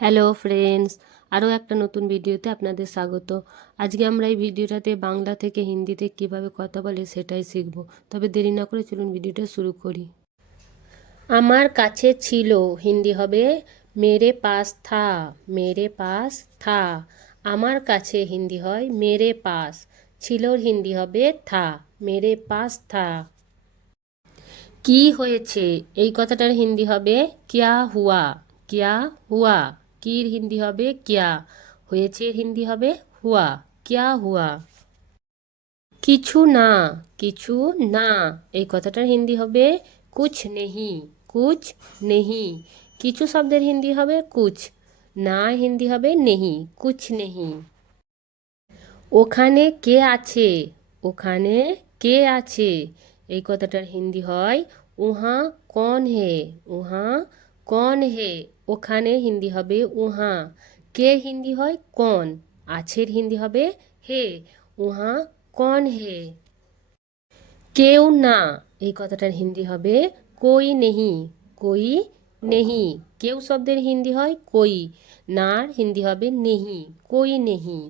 Hello friends, আরও একটা নতুন ভিডিওতে আপনাদের স্বাগত। আজকে আমরা এই ভিডিওটাতে বাংলা থেকে হিন্দিতে কিভাবে কথা বলে সেটাই শিখব। তবে দেরি না করে চলুন ভিডিওটা শুরু করি। আমার কাছে ছিল হিন্দি হবে মেরে পাস থা। মেরে পাস থা। আমার কাছে হিন্দি হয় মেরে পাস। ছিলর হিন্দি হবে থা। মেরে পাস থা। কি হয়েছে এই কথাটার হিন্দি হবে ক্যা হুয়া। ক্যা হুয়া। কির হিন্দি হবে ক্যা। হয়েছে হিন্দি হবে হুয়া। ক্যা হুয়া। কিছু না। কিছু না এই কথাটার হিন্দি হবে কুছ নেহি। কুছ নেহি। কিছু শব্দের হিন্দি হবে কুছ। না হিন্দি হবে নেহি। কুছ নেহি। ওখানে কে আছে। ওখানে কে আছে এই কথাটার হিন্দি হয় উহা কন হে। উহা কন হে। ওখানে হিন্দি হবে উহা। কে হিন্দি হয় কন। আছের হিন্দি হবে হে। উহা কন হে। কেউ না এই কথাটার হিন্দি হবে কই নেহি। কই নেহি। কেউ শব্দের হিন্দি হয় কই। নার হিন্দি হবে নেহি। কই নেহি।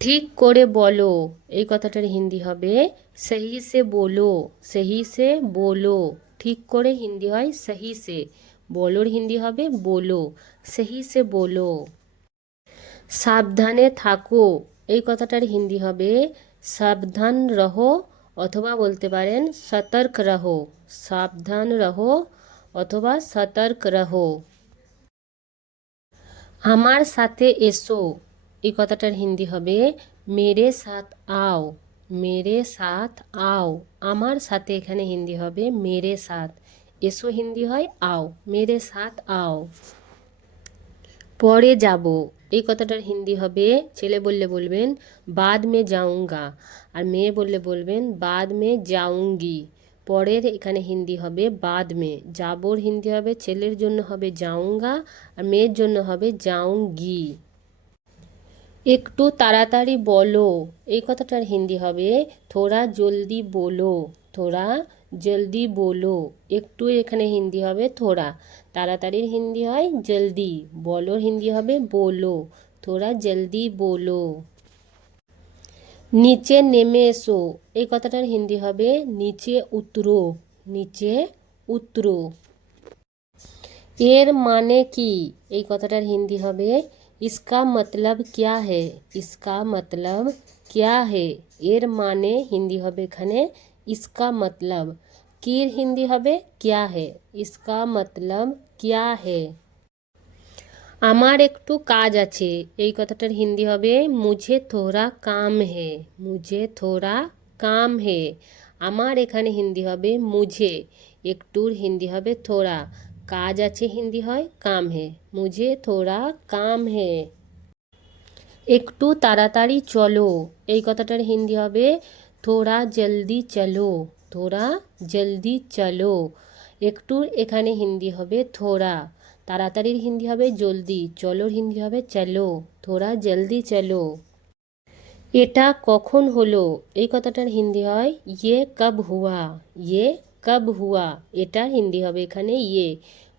ঠিক করে বলো এই কথাটার হিন্দি হবে সহি সে বলো। সহি সে বলো। ঠিক করে হিন্দি হয় সহি সে। বলোর হিন্দি হবে বলো। সহি সে বলো। সাবধানে থাকো এই কথাটার হিন্দি হবে সাবধান রহো, অথবা বলতে পারেন সতর্ক রহো। সাবধান রহো অথবা সতর্ক রহো। আমার সাথে এসো এই কথাটার হিন্দি হবে মেরে সাথ আও। মেরে সাথ আও। আমার সাথে এখানে হিন্দি হবে মেরে সাথ। এসো হিন্দি হয় আও। মেরে সাথ আও। পরে যাব এই কথাটার হিন্দি হবে ছেলে বললে বলবেন বাদ মে যাউঙ্গা, আর মেয়ে বললে বলবেন বাদ মে যাউঙ্গি। পরের এখানে হিন্দি হবে বাদ মে। যাবোর হিন্দি হবে ছেলের জন্য হবে যাউঙ্গা, আর মেয়ের জন্য হবে যাউঙ্গি। একটু তাড়াতাড়ি বলো এই কথাটার হিন্দি হবে থোড়া জলদি বলো। থোড়া জলদি বলো। একটু এখানে হিন্দি হবে থোড়া। তাড়াতাড়ির হিন্দি হয় জলদি। বলোর হিন্দি হবে বলো। থোড়া জলদি বলো। নিচে নেমে এসো এই কথাটার হিন্দি হবে নিচে উতরো। নিচে উতরো। এর মানে কি এই কথাটার হিন্দি হবে इसका मतलब क्या है। इसका मतलब क्या है। এর মানে হিন্দি হবে এখানে इसका मतलब। কির হিন্দি হবে क्या है। इसका मतलब क्या है। আমার একটু কাজ আছে এই কথাটার হিন্দি হবে মুঝে থোড়া কাম হে। মুঝে থোড়া কাম হে। আমার এখানে হিন্দি হবে মুঝে। একটুর হিন্দি হবে থোড়া। কাজ আছে হিন্দি হয় কাম হে। মুঝে থোড়া কাম হে। একটু তাড়াতাড়ি চলো এই কথাটার হিন্দি হবে থোড়া জলদি চলো। থোড়া জলদি চলো। একটুর এখানে হিন্দি হবে থোড়া। তাড়াতাড়ির হিন্দি হবে জলদি। চলোর হিন্দি হবে চলো। থোড়া জলদি চলো। এটা কখন হলো এই কথাটার হিন্দি হয় ইয়ে কব হুয়া। ইয়ে কব হুয়া। এটার হিন্দি হবে এখানে ইয়ে।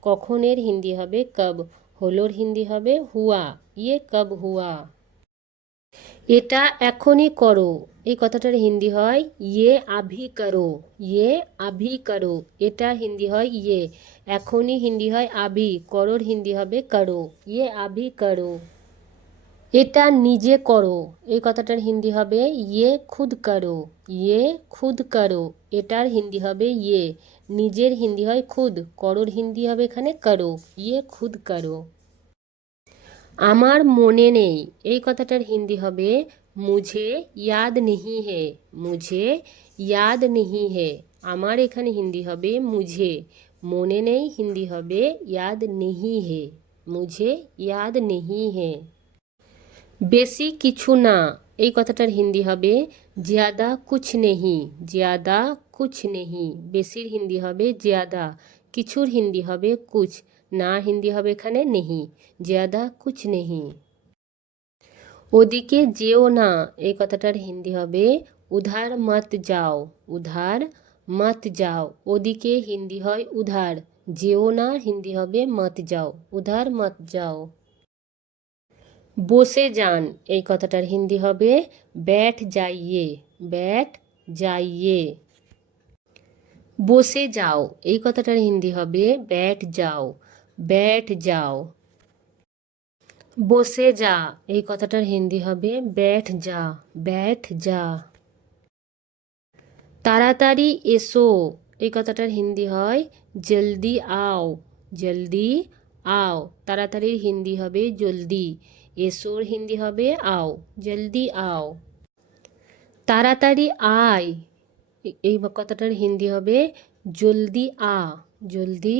কখনের হিন্দি হবে কব। হলোর হিন্দি হবে হুয়া। ইয়ে কব হুয়া। এটা এখনই করো এই কথাটার হিন্দি হয় ইয়ে আভি করো। ইয়ে আভি করো। এটা হিন্দি হয় ইয়ে। এখনই হিন্দি হয় আভি। করোর হিন্দি হবে করো। ইয়ে আভি করো। এটা নিজে করো এই কথাটার হিন্দি হবে ইয়ে খুদ করো। ইয়ে খুদ করো। এটার হিন্দি হবে ইয়ে। নিজের হিন্দি হয় খুদ। করোর হিন্দি হবে এখানে করো। ইয়ে খুদ করো। আমার মনে নেই এই কথাটার হিন্দি হবে মুঝে ইয়াদ নেহি হে। মুঝে ইয়াদ নেহি হে। আমার এখানে হিন্দি হবে মুঝে। মনে নেই হিন্দি হবে ইয়াদ নেহি হে। মুঝে ইয়াদ নেহি হে। বেশি কিছু না এই কথাটার হিন্দি হবে জ্যাদা কুছ নেহি। জ্যাদা কুছ নেহি। বেশির হিন্দি হবে জ্যাদা। কিছুর হিন্দি হবে কুছ। না হিন্দি হবে এখানে নেহি। জ্যাদা কুছ নেহি। ওদিকে যেও না এই কথাটার হিন্দি হবে উধার মত যাও। উধার মত যাও। ওদিকে হিন্দি হয় উধার। যেও না হিন্দি হবে মত যাও, উধার মত যাও। বসে যান এই কথাটার হিন্দি হবে बैठ जाइए, बैठ जाइए। বসে যাও এই কথাটার হিন্দি হবে बैठ जाओ, बैठ जाओ। বসে যা এই কথাটার হিন্দি হবে बैठ जा, बैठ जा। তাড়াতাড়ি এসো এই কথাটার হিন্দি হয় জলদি আও, জলদি আও। তাড়াতাড়ির হিন্দি হবে জলদি, এসোর হিন্দি হবে আও, জলদি আও। তাড়াতাড়ি আয় এই কথাটার হিন্দি হবে জলদি আ, জলদি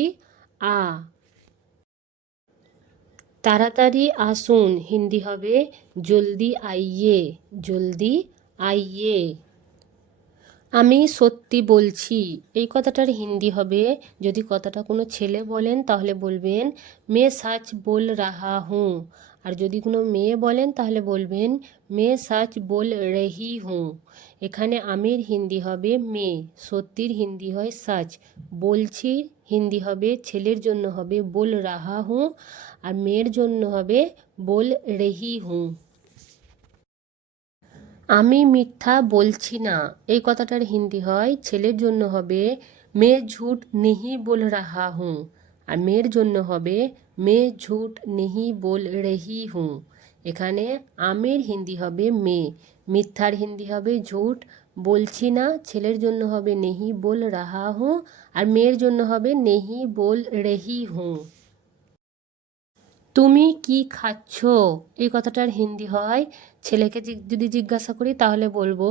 আ। তাড়াতাড়ি আসুন হিন্দি হবে জলদি আইয়ে, জলদি আইয়ে। আমি সত্যি বলছি এই কথাটার হিন্দি হবে, যদি কথাটা কোনো ছেলে বলেন তাহলে বলবেন মে সচ बोल रहा हूँ, আর যদি কোনো মেয়ে বলেন তাহলে বলবেন মে সচ बोल रही हूँ। এখানে আমির হিন্দি হবে মে, সত্যির হিন্দি হয় সচ, বলছি হিন্দি হবে ছেলের জন্য হবে बोल रहा हूँ, আর মেয়ের জন্য হবে बोल रही हूँ। আমি মিথ্যা বলছি না এই কথাটার হিন্দি হয় ছেলের জন্য হবে মে ঝুট নেহি बोल रहा हूँ, আর মেয়ের জন্য হবে মে ঝুট নেহি बोल रही हूँ। এখানে আমির হিন্দি হবে মে, মিথ্যার হিন্দি হবে ঝুট, বলছি না ছেলের জন্য হবে নেহি बोल रहा हूँ, আর মেয়ের জন্য হবে নেহি बोल रही हूँ। তুমি কি খাচ্ছ এই কথাটার হিন্দি হয় ছেলেকে যদি জিজ্ঞাসা করি তাহলে বলবো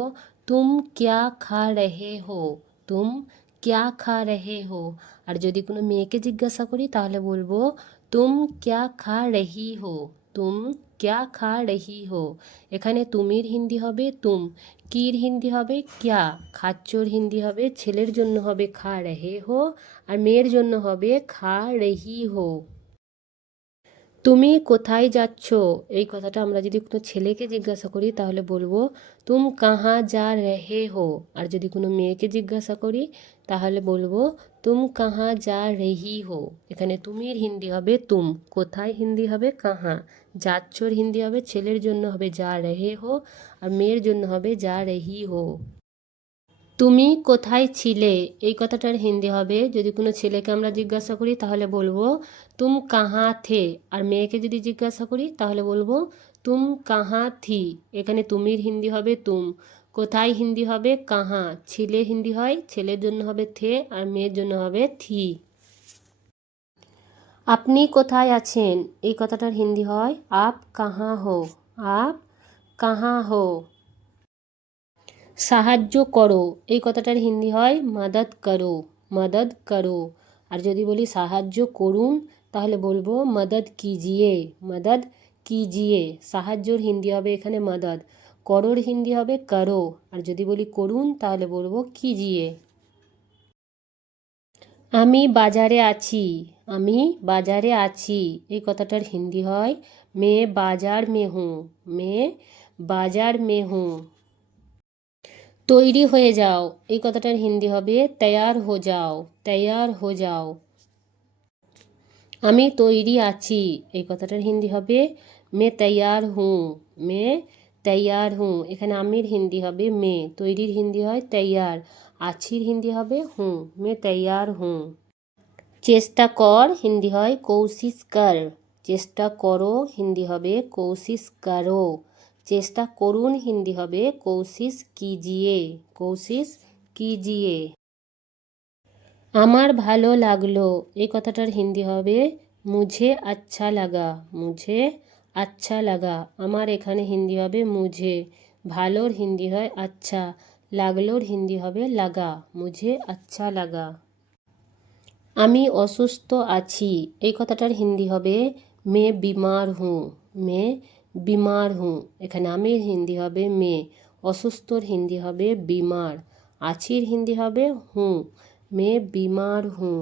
তুম ক্যা খা রহে হো, তুম ক্যা খা রহে হো। আর যদি কোনো মেয়েকে জিজ্ঞাসা করি তাহলে বলবো তুম ক্যা খা রহি হো, তুম ক্যা খা রহি হো। এখানে তুমির হিন্দি হবে তুম, কির হিন্দি হবে ক্যা, খাচ্চোর হিন্দি হবে ছেলের জন্য হবে খা রহে হো, আর মেয়ের জন্য হবে খা রহি হো। তুমি কোথায় যাচ্ছ এই কথাটা আমরা যদি কোনো ছেলেকে জিজ্ঞাসা করি তাহলে বলবো তুম কাহা যা রহে হো, আর যদি কোনো মেয়েকে জিজ্ঞাসা করি তাহলে বলবো তুম কাহা যা রহি হো। এখানে তুমির হিন্দি হবে তুম, কোথায় হিন্দি হবে কাহা, যাচ্ছর হিন্দি হবে ছেলের জন্য হবে যা রহে হো, আর মেয়ের জন্য হবে যা রহি হো। তুমি কোথায় ছিলে এই কথাটার হিন্দি হবে, যদি কোনো ছেলেকে আমরা জিজ্ঞাসা করি তাহলে বলবো তুম কাহা থে, আর মেয়েকে যদি জিজ্ঞাসা করি তাহলে বলবো তুম কাহা থি। এখানে তুমির হিন্দি হবে তুম, কোথায় হিন্দি হবে কাহা, ছিলে হিন্দি হয় ছেলের জন্য হবে থে, আর মেয়ের জন্য হবে থি। আপনি কোথায় আছেন এই কথাটার হিন্দি হয় আপ কাহা হো, আপ কাহা হো। সাহায্য করো এই কথাটার হিন্দি হয় মাদাদ করো, মাদাদ করো। আর যদি বলি সাহায্য করুন তাহলে বলবো মদদ কিজিয়ে, মদদ কিজিয়ে। সাহায্যর হিন্দি হবে এখানে মদদ, করোর হিন্দি হবে করো, আর যদি বলি করুন তাহলে বলবো কিজিয়ে। আমি বাজারে আছি, আমি বাজারে আছি এই কথাটার হিন্দি হয় মে বাজার মে হুঁ, মে বাজার মে হুঁ। তৈরি হয়ে যাও এই কথাটার হিন্দি হবে তৈয়ার হো যাও, তৈয়ার হো যাও। আমি তৈরি আছি এই কথাটার হিন্দি হবে মে তৈয়ার হুঁ, মে তৈয়ার হুঁ। এখানে আমির হিন্দি হবে মে, তৈরির হিন্দি হয় তৈয়ার, আছির হিন্দি হবে হুঁ, মে তৈয়ার হুঁ। চেষ্টা কর হিন্দি হয় কোশিশ কর, চেষ্টা করো হিন্দি হবে কোশিশ করো। চেষ্টা করুন হিন্দি হবে কোশিশ কিজিয়ে, কোশিশ কিজিয়ে। আমার ভালো লাগলো এই কথাটার হিন্দি হবে মুঝে আচ্ছা লাগা, মুঝে আচ্ছা লাগা। আমার এখানে হিন্দি হবে মুঝে, ভালোর হিন্দি হয় আচ্ছা, লাগলোর হিন্দি হবে লাগা, মুঝে আচ্ছা লাগা। আমি অসুস্থ আছি এই কথাটার হিন্দি হবে মে বিমার হুঁ, মে বিমার হুঁ। এখানে আমির হিন্দি হবে মে, অসুস্থর হিন্দি হবে বিমার, আছির হিন্দি হবে হুঁ, মে বিমার হুঁ।